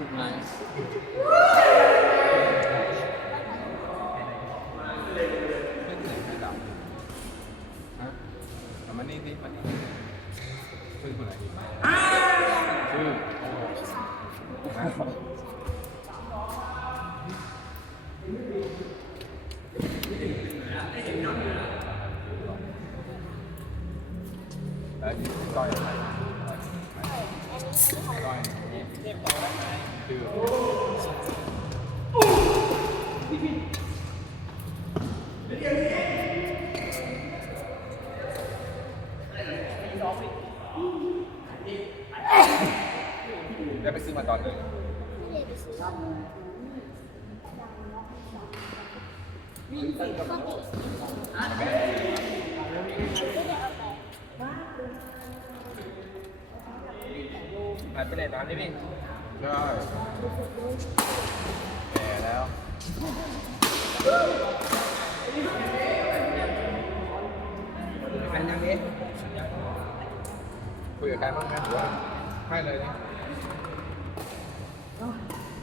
ถูกไหมไม่เหนื่อยไม่ดับฮะเอามานี่ดิมานี่ชื่อคนไหนอีกชื่อโอ้โหแล้วนี่ก้อยอะไรก้อยนี่ชื่อ ได้ไปซื้อมาตอนไหนไม่ได้ไปซื้อปกติไม่ได้เอาไปหายไปไหนมานี่พี่ ใช่แก่แล้วเป็นยังนี้คุยกับใครบ้างไหมหรือว่าให้เลยนะ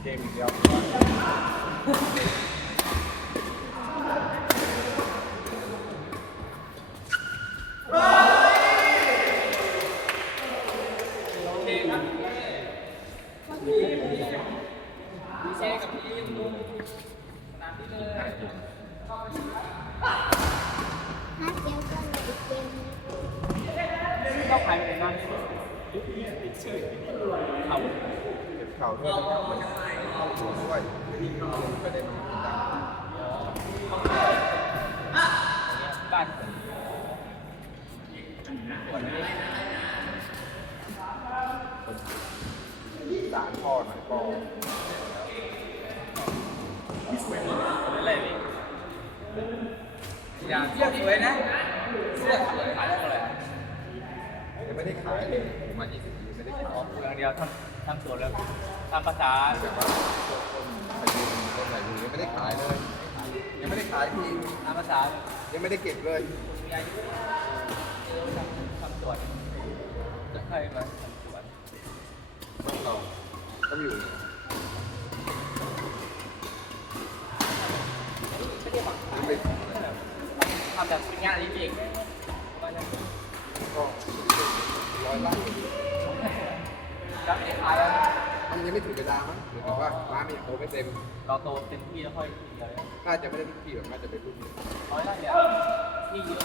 เกมอีกเดียว เข่าด้วยนะครับมันเข้าตัวด้วยไม่ได้มาดังบ้านผมก่อนนี้สารพอหน่อยพ่อ อะไรพี่อย่าเสื้อสวยนะเสื้อสวยขายได้เท่าไหร่ยังไม่ได้ขายเลยประมาณ20ปีไม่ได้ขายอ๋ออย่างเดียวทำทำสวนแล้วทำภาษาแต่ว่าต้นพยุงต้นอะไรอยู่ยังไม่ได้ขายเลย ยังไม่ได้ขายทีทำภาษายังไม่ได้เก็บเลยมีอายุเออทำทำสวนจะใครมาทำสวนต้องเราก็อยู่เนี่ยไม่ ทำแบบป็นงานอดิเรกประมาณนั้นก็ร้อยไร่แล้วไม่ได้ขายแล้วมันยังไม่ถึงเวลามั้งหรือแต่ว่าร้านมันยังโตไม่เต็ม เราโตเต็มที่แล้วค่อยทีเดียวนี่ยน่าจะไม่ได้ทุกที่หรอกน่าจะเป็นรุ่นนี้ร้อยไร่เนี่ยที่เยอะ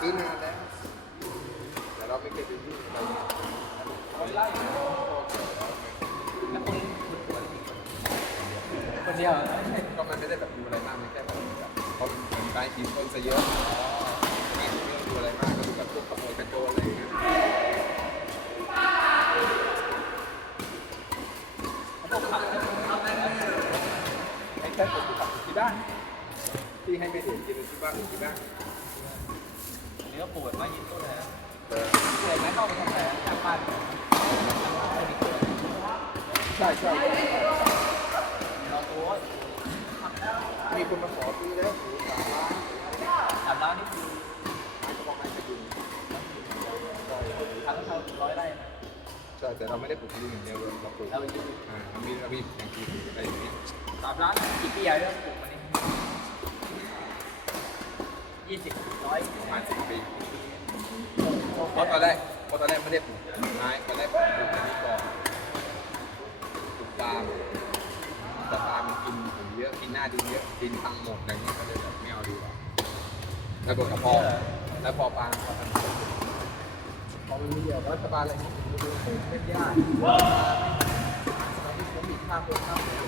ซื้อนา คนเดียวก็มันไม่ได้แบบดูอะไรมากมันแค่แบบเขาเป็นการกินต้นซะเยอะไม่ไม่ต้องดูอะไรมากก็ดูแบบพวกขโมยกระโจนอะไรอย่างเงี้ยเขาบอกขับไอ้แค่ผมขับที่บ้านที่ให้ไม่เห็นกินที่บ้านที่บ้านเนื้อปวดมายินต้นเลยนะแต่ปวดไหมเข้าไปทำแผลทางบ้านใช่ใช่ มีคนมาขอซื้อแล้วหูสามล้านสามล้านนี่คือไม้กระบอกไม้กระยุงใช่ทั้งเท่าร้อยไร่นะใช่แต่เราไม่ได้ปลูกยุงอย่างเดียวเลยเราปลูกเราอยู่อ่าเรามีเรามีอย่างอื่นอะไรอย่างนี้สามล้านกี่ปีอะเรื่องปลูกมันนี่ยี่สิบร้อยประมาณสิบปีเพราะตอนแรกเพราะตอนแรกไม่ได้ปลูกไม้ตอนแรกปลูกอันนี้ก่อนปลูกปาล์มาดินเยอะดินพังหมดอย่างนี้ยก็เลยแบบไม่เอาดีกว่าแล้วบอกกับพ่อแล้วพอปางพอทำพอมันมีเดียวรัฐบาลอะไรนี้มันดูเป็นญากเราที่ผมมีค่าคนค่าตัว